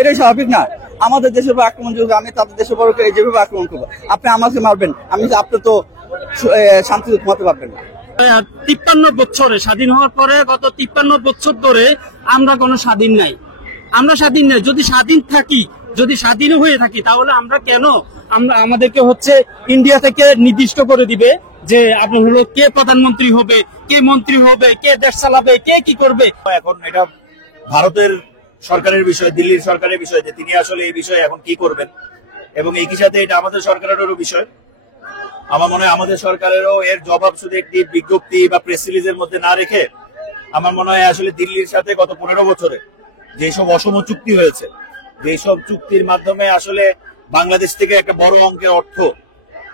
এটাই স্বাভাবিক না? আমাদের দেশের উপর আক্রমণ যদি আমি তাদের দেশের উপর যেভাবে আক্রমণ করবো, আপনি আমাকে মারবেন, আপনি তো শান্তিতে ঘুমাতে পারবেন না। 53 বছরে স্বাধীন হওয়ার পরে গত 53 বছর ধরে আমরা কোনো স্বাধীন নাই। আমরা স্বাধীন নাই। যদি স্বাধীন থাকি, যদি স্বাধীন হয়ে থাকি, তাহলে আমরা কেন আমাদেরকে ইন্ডিয়া থেকে নির্দিষ্ট করে দিবে যে আপনি হলো কে প্রধানমন্ত্রী হবে, কে মন্ত্রী হবে, কে দেশ চালাবে, কে কি করবে। এখন এটা ভারতের সরকারের বিষয়, দিল্লির সরকারের বিষয় যে তিনি আসলে এই বিষয়ে এখন কি করবেন, এবং একই সাথে এটা আমাদের সরকারেরও বিষয়। আমার মনে হয় আমাদের সরকারেরও এর জবাব শুধু একটি বিজ্ঞপ্তি বা প্রেস রিলিজের মধ্যে না রেখে, আমার মনে হয় আসলে দিল্লির সাথে গত 15 বছরে যেসব অসম চুক্তি হয়েছে, যেসব চুক্তির মাধ্যমে আসলে বাংলাদেশ থেকে একটা বড় অঙ্কের অর্থ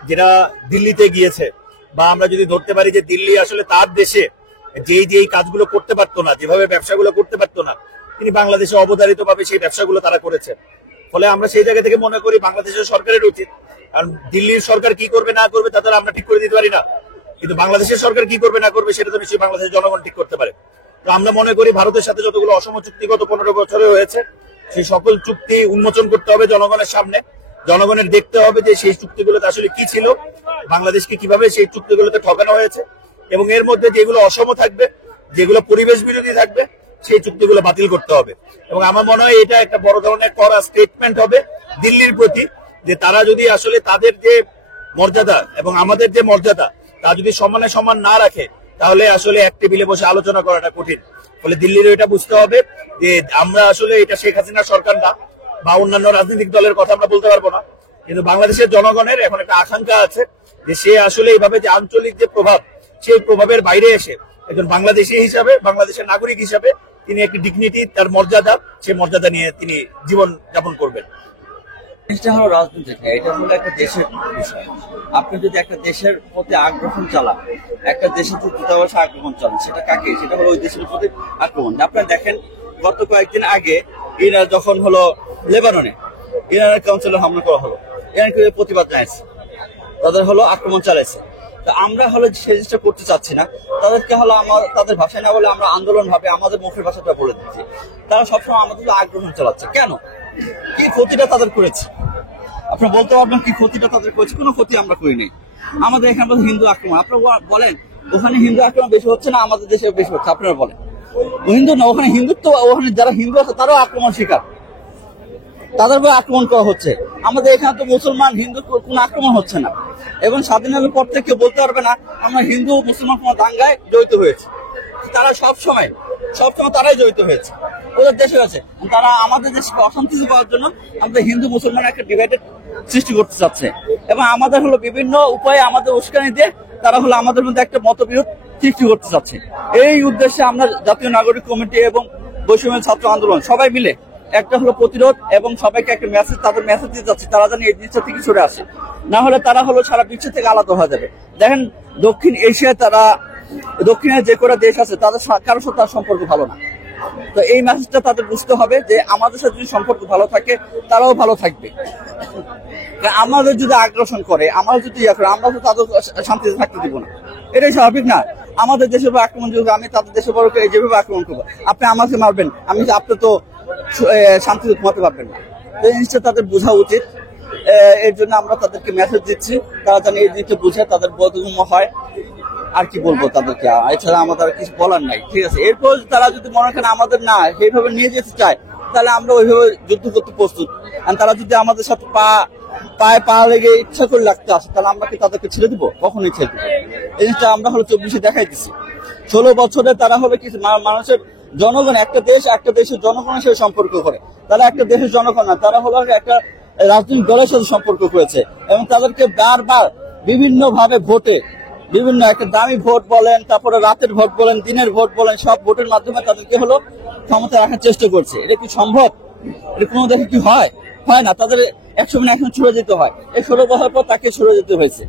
যেটা দিল্লিতে গিয়েছে, বা আমরা যদি ধরতে পারি যে দিল্লি আসলে তার দেশে যেই কাজগুলো করতে পারতো না, যেভাবে ব্যবসাগুলো করতে পারতো না, তিনি বাংলাদেশে অবধারিত ভাবে সেই ব্যবসাগুলো তারা করেছে। ফলে আমরা সেই জায়গা থেকে মনে করি বাংলাদেশের সরকারের উচিত, কারণ দিল্লির সরকার কি করবে না করবে তা তো আমরা ঠিক করে দিতে পারি না, কিন্তু বাংলাদেশের সরকার কি করবে না করবে সেটা তো নিশ্চয়ই বাংলাদেশের জনগণ ঠিক করতে পারে। তো আমরা মনে করি ভারতের সাথে যতগুলো অসম চুক্তি গত 15 বছরে হয়েছে, সেই সকল চুক্তি উন্মোচন করতে হবে জনগণের সামনে। জনগণের দেখতে হবে যে সেই চুক্তিগুলোতে আসলে কি ছিল, বাংলাদেশকে কিভাবে সেই চুক্তিগুলোতে ঠকানো হয়েছে, এবং এর মধ্যে যেগুলো অসম থাকবে, যেগুলো পরিবেশ বিরোধী থাকবে, সেই চুক্তিগুলো বাতিল করতে হবে। এবং আমার মনে হয় এটা একটা বড় ধরনের কড়া স্টেটমেন্ট হবে দিল্লির প্রতি, যে তারা যদি আসলে তাদের যে মর্যাদা এবং আমাদের যে মর্যাদা তা যদি সমানে সমান না রাখে, তাহলে আসলে এক টেবিলে বসে আলোচনা করাটা কঠিন। ফলে দিল্লিরও এটা বুঝতে হবে যে আমরা আসলে এটা শেখ হাসিনার সরকার না, বা অন্যান্য রাজনৈতিক দলের কথা আমরা বলতে পারবো না, কিন্তু বাংলাদেশের জনগণের এখন একটা আকাঙ্ক্ষা আছে যে সে আসলে এইভাবে যে আঞ্চলিক যে প্রভাব, সেই প্রভাবের বাইরে এসে একজন বাংলাদেশী হিসাবে, বাংলাদেশের নাগরিক হিসাবে তিনি একটি ডিগনিটি, তার মর্যাদা, সেই মর্যাদা নিয়ে তিনি জীবন যাপন করবেন। জিনিসটা হলো রাজনীতি, এটা হলো একটা দেশের বিষয়। আপনি যদি একটা দেশের প্রতি আগ্রাসন চালান, একটা দেশের দূতাবাসে আক্রমণ চালান, সেটা কাকে? সেটা হলো ওই দেশের প্রতি আক্রমণ। আপনারা দেখেন গত কয়েকদিন আগে ইরান যখন হলো লেবাননে ইরানের কাউন্সিলর হামলা করা হলো, ইরানকে প্রতিবাদ জানাইছে, তাদের হলো আক্রমণ চালাইছে। তো আমরা হলো সেই জিনিসটা করতে চাচ্ছি না, তাদেরকে হলো তাদের ভাষায় না বলে আমরা আন্দোলন ভাবে আমাদের মুখের ভাষাটা বলে দিচ্ছি। তারা সবসময় আমাদের আগ্রাসন চালাচ্ছে কেন? কি ক্ষতিটা তাদের করেছে? আপনারা বলতে পারবেন কি ক্ষতিটা তাদের করেছে? কোনো ক্ষতি আমরা করিনি। আমাদের এখানে হিন্দু আক্রমণ, আপনারা বলেন ওখানে হিন্দু আক্রমণ বেশি হচ্ছে না আমাদের দেশে বেশি হচ্ছে? আপনারা বলেন। হিন্দু না, ওখানে হিন্দুত্ব, ওখানে যারা হিন্দু আছে তারাও আক্রমণ শিকার, তাদের উপর আক্রমণ করা হচ্ছে। আমাদের এখানে তো মুসলমান হিন্দু কোন আক্রমণ হচ্ছে না, এবং স্বাধীনতার পর থেকে কেউ বলতে পারবে না আমরা হিন্দু মুসলমান কোন দাঙ্গায় জড়িত হয়েছে। তারা সবসময় তারাই জড়িত হয়েছে, ওদের দেশে আছে। তারা আমাদের দেশকে অশান্তি করার জন্য আমাদের হিন্দু মুসলমান একটা ডিভাইডেড সৃষ্টি করতে চাচ্ছে, এবং আমাদের হলো বিভিন্ন উপায়ে আমাদের উস্কানি দিয়ে তারা হলো আমাদের মধ্যে একটা মতবিরোধ সৃষ্টি করতে চাচ্ছে। এই উদ্দেশ্যে আমরা জাতীয় নাগরিক কমিটি এবং বৈষম্য ছাত্র আন্দোলন সবাই মিলে একটা হলো প্রতিরোধ এবং সবাইকে একটা মেসেজ, তাদের মেসেজ দিতে যাচ্ছে তারা যেন এই জিনিসটা থেকে সরে আসে, না হলে তারা হলো সারা বিশ্ব থেকে আলাদা হয়ে যাবে। দেখেন দক্ষিণ এশিয়ায় দক্ষিণের যে কটা দেশ আছে তাদের কারোর সাথে তার সম্পর্ক ভালো না। তো এই মেসেজটা তাদের বুঝতে হবে যে আমাদের সাথে যদি সম্পর্ক ভালো থাকে তারাও ভালো থাকবে। আমাদের যদি আগ্রাসন করে, আমাদের যদি ইয়ে করে, আমরা তো তাদের শান্তিতে থাকতে দিব না। এটাই স্বাভাবিক না? আমাদের দেশের উপর আক্রমণ যদি আমি তাদের দেশের উপর যেভাবে আক্রমণ করবো, আপনি আমাকে মারবেন, আপনি তো শান্তিতে ঘুমাতে পারবেন না। এই জিনিসটা তাদের বোঝা উচিত। এর জন্য আমরা তাদেরকে মেসেজ দিচ্ছি, তারা যেন এই জিনিসটা বুঝে তাদের বোধগম্য হয়। আর কি বলবো তাদেরকে, এছাড়া আমাদের কিছু বলার নাই। ঠিক আছে, এরপর তারা যদি মনে করেন আমাদের না সেইভাবে নিয়ে যেতে চায়, তাহলে আমরা ওইভাবে যুদ্ধ করতে প্রস্তুত। আর তারা যদি আমাদের সাথে পায়ে পা লেগে ইচ্ছা করে লাগতে আসে, তাহলে আমরা কি তাদেরকে ছেড়ে দিব? কখনোই ছেড়ে দিব। এই জিনিসটা আমরা হলো 24-এ দেখাই দিচ্ছি। 16 বছরে তারা হলো কিছু মানুষের জনগণ, একটা দেশের জনগণের সাথে সম্পর্ক করে, তারা একটা দেশের জনগণ না, তারা হলো একটা রাজনৈতিক দলের সাথে সম্পর্ক করেছে, এবং তাদেরকে বারবার বিভিন্ন ভাবে ভোটে, বিভিন্ন একটা দামি ভোট বলেন, তারপরে রাতের ভোট বলেন, দিনের ভোট বলেন, সব ভোটের মাধ্যমে তাদেরকে হলো ক্ষমতা রাখার চেষ্টা করছে। এটা কি সম্ভব? এটা কোনো দেশে কি হয় না? তাদের একসময় এখন ছুড়ে যেতে হয়। এই 16 বছর পর তাকে ছুড়ে যেতে হয়েছে।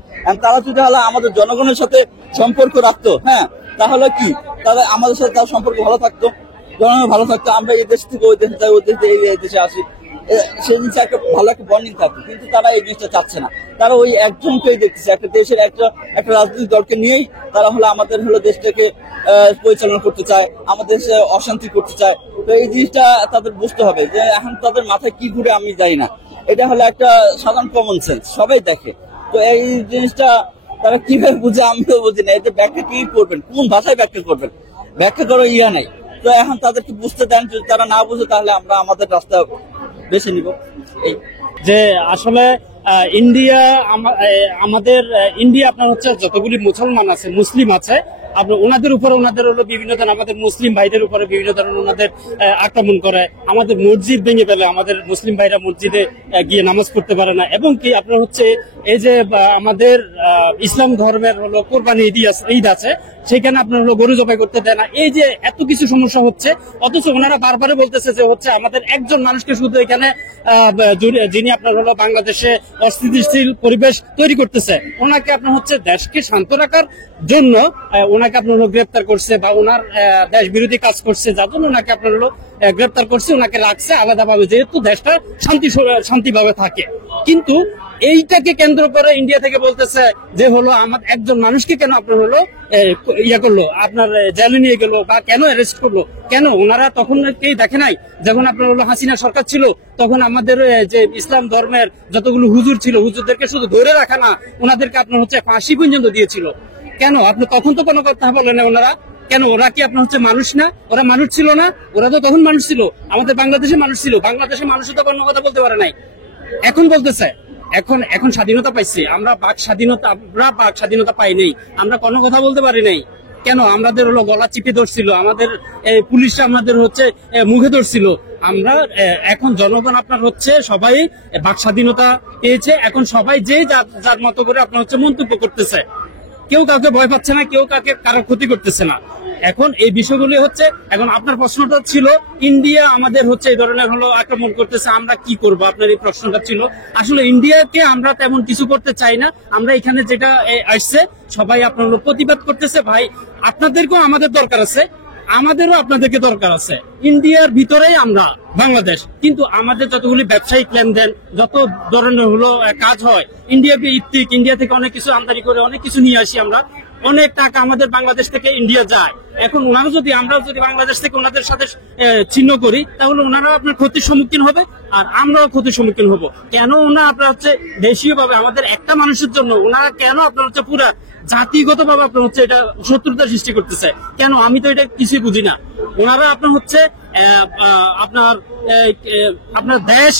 তারা যদি হলো আমাদের জনগণের সাথে সম্পর্ক রাখতো, হ্যাঁ, তাহলে কি তাদের আমাদের সাথে তার সম্পর্ক ভালো থাকতো, জনগণ ভালো থাকতো। আমরা এই দেশ থেকে ওই দেশে যাই, ওই দেশ থেকে এই দেশে আসি, সেই জিনিসটা একটা ভালো একটা বন্ডিং থাকতো, কিন্তু তারা এই জিনিসটা চাচ্ছে না। তারা ওই একজনকেই দেখতেছে, একটা দেশের একটা রাজনৈতিক দলকে নিয়েই তারা আমাদের দেশটাকে পরিচালনা করতে চায়, আমাদের দেশে অশান্তি করতে চায়। তো এই জিনিসটা তাদের বুঝতে হবে যে এখন তাদের মাথায় কি ঘুরে আমি জানি না, এটা একটা সাধারণ কমন সেন্স, সবাই দেখে। তো এই জিনিসটা তারা কিভাবে বুঝে আমিও বুঝি না। এতে ব্যাখ্যা কি করবেন, কোন ভাষায় ব্যাখ্যা করবেন, ব্যাখ্যা করার নাই। তো এখন তাদেরকে বুঝতে দেন, যদি তারা না বুঝে তাহলে আমরা আমাদের রাস্তা বেছে নিব। এই যে আসলে ইন্ডিয়া আমাদের ইন্ডিয়া আপনার হচ্ছে যতগুলি মুসলমান আছে, মুসলিম আছে, আপনার ওনাদের উপরে ওনাদের হলো বিভিন্ন ধরনের, আমাদের মুসলিম ভাইদের উপরে বিভিন্ন ধরনের ওনাদের আক্রমণ করে, আমাদের মসজিদ ভেঙে ফেলে, আমাদের মুসলিম ভাইরা মসজিদে গিয়ে নামাজ পড়তে পারে না, এবং কি আপনার হচ্ছে এই যে আমাদের ইসলাম ধর্মের হলো কোরবানি ঈদ আছে, সেখানে আপনার হলো গরু জবাই করতে দেয় না। এই যে এত কিছু সমস্যা হচ্ছে, অথচ ওনারা বারবারে বলতেছে যে হচ্ছে আমাদের একজন মানুষকে শুধু এখানে যিনি আপনার হলো বাংলাদেশে অস্থিতিশীল পরিবেশ তৈরি করতেছে, ওনাকে আপনার হচ্ছে দেশকে শান্ত রাখার জন্য ওনাকে আপনার হলো গ্রেপ্তার করছে, বা ওনার দেশ বিরোধী কাজ করছে, যার জন্য ওনাকে আপনার হলো গ্রেপ্তার করছে, ওনাকে রাখছে আলাদাভাবে, যেহেতু দেশটা শান্তিভাবে থাকে। কিন্তু এইটাকে কেন্দ্র করে ইন্ডিয়া থেকে বলতেছে যে হলো আমার একজন মানুষকে কেন আপনার হলো করলো, আপনার জেলে নিয়ে গেল, বা কেন অ্যারেস্ট করলো, কেন ওনারা তখন কেই দেখে নাই? যখন আপনার হলো হাসিনা সরকার ছিল, তখন আমাদের যে ইসলাম ধর্মের যতগুলো হুজুর ছিল, হুজুরদেরকে শুধু ধরে রাখা না, ওনাদেরকে আপনার হচ্ছে ফাঁসি পর্যন্ত দিয়েছিল। কেন আপনি তখন তো কোনো কথা বলেন না ওনারা? কেন ওরা কি আপনার হচ্ছে মানুষ না? ওরা মানুষ ছিল না? ওরা তো তখন মানুষ ছিল, আমাদের বাংলাদেশে মানুষ ছিল, বাংলাদেশের মানুষও তো কোনো কথা বলতে পারে নাই, এখন বলতেছে। এখন স্বাধীনতা পাইছি আমরা, বাক স্বাধীনতা পাই নাই, আমরা কোনো কথা বলতে পারি নাই। কেন? আমাদের হলো গলা চিপে ধরছিল, আমাদের পুলিশ আমাদের হচ্ছে মুখে ধরছিল। আমরা এখন জনগণ আপনার হচ্ছে সবাই বাক স্বাধীনতা পেয়েছে, এখন সবাই যে যার মতো করে আপনার হচ্ছে মন্তব্য করতেছে, কেউ কাউকে ভয় পাচ্ছে না, কেউ কাউকে কারো ক্ষতি করতেছে না। এখন এই বিষয়গুলি হচ্ছে, এখন আপনার প্রশ্নটা ছিল ইন্ডিয়া আমাদের হচ্ছে এই ধরনের হলো আক্রমণ করতেছে, আমরা কি করব, আপনার এই প্রশ্নটা ছিল। আসলে ইন্ডিয়াকে আমরা তেমন কিছু করতে চাই না, আমরা এখানে যেটা আসছে সবাই আপনার হলো প্রতিবাদ করতেছে। ভাই আপনাদেরকেও আমাদের দরকার আছে, আমাদেরও আপনাদেরকে দরকার আছে। ইন্ডিয়ার ভিতরেই আমরা বাংলাদেশ, কিন্তু আমাদের যতগুলি ব্যবসায়িক লেনদেন, যত ধরনের হলো কাজ হয়, ইন্ডিয়া থেকে অনেক কিছু আমদানি করে অনেক কিছু নিয়ে আসি আমরা, অনেক টাকা আমাদের বাংলাদেশ থেকে ইন্ডিয়া যায়। এখন আমরা যদি বাংলাদেশ থেকে ওনাদের সাথে চিহ্ন করি, তাহলে ওনারা আপনার ক্ষতির সম্মুখীন হবে, আর আমরাও ক্ষতির সম্মুখীন হব। কেন ওনারা আপনার হচ্ছে দেশীয় ভাবে আমাদের একটা মানুষের জন্য ওনারা কেন আপনার হচ্ছে পুরা জাতিগত ভাবে আপনার হচ্ছে এটা শত্রুতা সৃষ্টি করতেছে? কেন? আমি তো এটা কিছুই বুঝি না। ওনারা আপনার হচ্ছে আপনার দেশ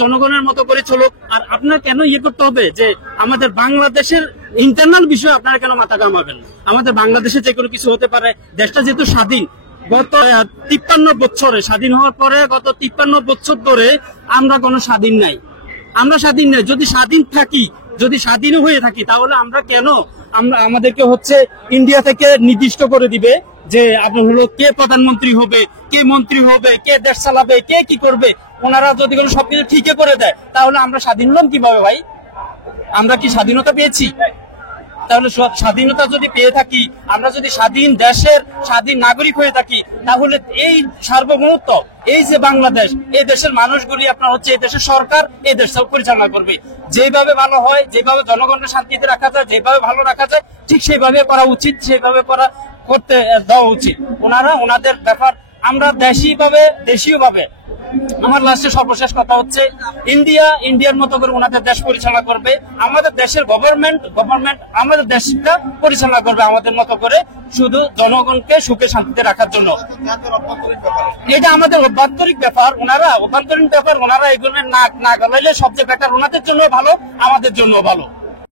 জনগণের মতো করে চলুক, আর আপনার কেন করতে হবে যে আমাদের বাংলাদেশের ইন্টারনাল বিষয় আপনারা কেন মাথা ঘামাবেন? আমাদের বাংলাদেশে যে কোনো কিছু হতে পারে, দেশটা যেহেতু স্বাধীন, গত 53 বছরে স্বাধীন হওয়ার পরে গত 53 বছর ধরে আমরা কোনো স্বাধীন নাই, আমরা স্বাধীন নাই। যদি স্বাধীন হয়ে থাকি, তাহলে আমরা কেন আমাদেরকে হচ্ছে ইন্ডিয়া থেকে নির্দিষ্ট করে দিবে যে আপনার হলো কে প্রধানমন্ত্রী হবে, কে মন্ত্রী হবে, কে দেশ চালাবে, কে কি করবে? ওনারা যদি কোনো সবকিছু ঠিকই করে দেয়, তাহলে আমরা স্বাধীন হলাম কিভাবে ভাই? আমরা কি স্বাধীনতা পেয়েছি? তাহলে স্বাধীনতা যদি পেয়ে থাকি, আমরা যদি স্বাধীন দেশের স্বাধীন নাগরিক হয়ে থাকি, তাহলে এই সার্বভৌমত্ব, এই যে বাংলাদেশ, এই দেশের মানুষগুলি আপনার হচ্ছে এই দেশের সরকার এই দেশ পরিচালনা করবে। যেভাবে ভালো হয়, যেভাবে জনগণের শান্তিতে রাখা যায়, যেভাবে ভালো রাখা যায়, ঠিক সেইভাবে করা উচিত, সেইভাবে করতে দেওয়া উচিত। ওনারা ওনাদের ব্যাপার, আমরা দেশীয় ভাবে আমার লাস্টে সর্বশেষ কথা হচ্ছে, ইন্ডিয়ার মতো করে ওনাদের দেশ পরিচালনা করবে, আমাদের দেশের গভর্নমেন্ট আমাদের দেশটা পরিচালনা করবে আমাদের মতো করে, শুধু জনগণকে সুখে শান্তিতে রাখার জন্য। এটা আমাদের অভ্যন্তরীণ ব্যাপার, ওনারা এগুলো না গলাইলে সবচেয়ে বেটার, ওনাদের জন্য ভালো, আমাদের জন্য ভালো।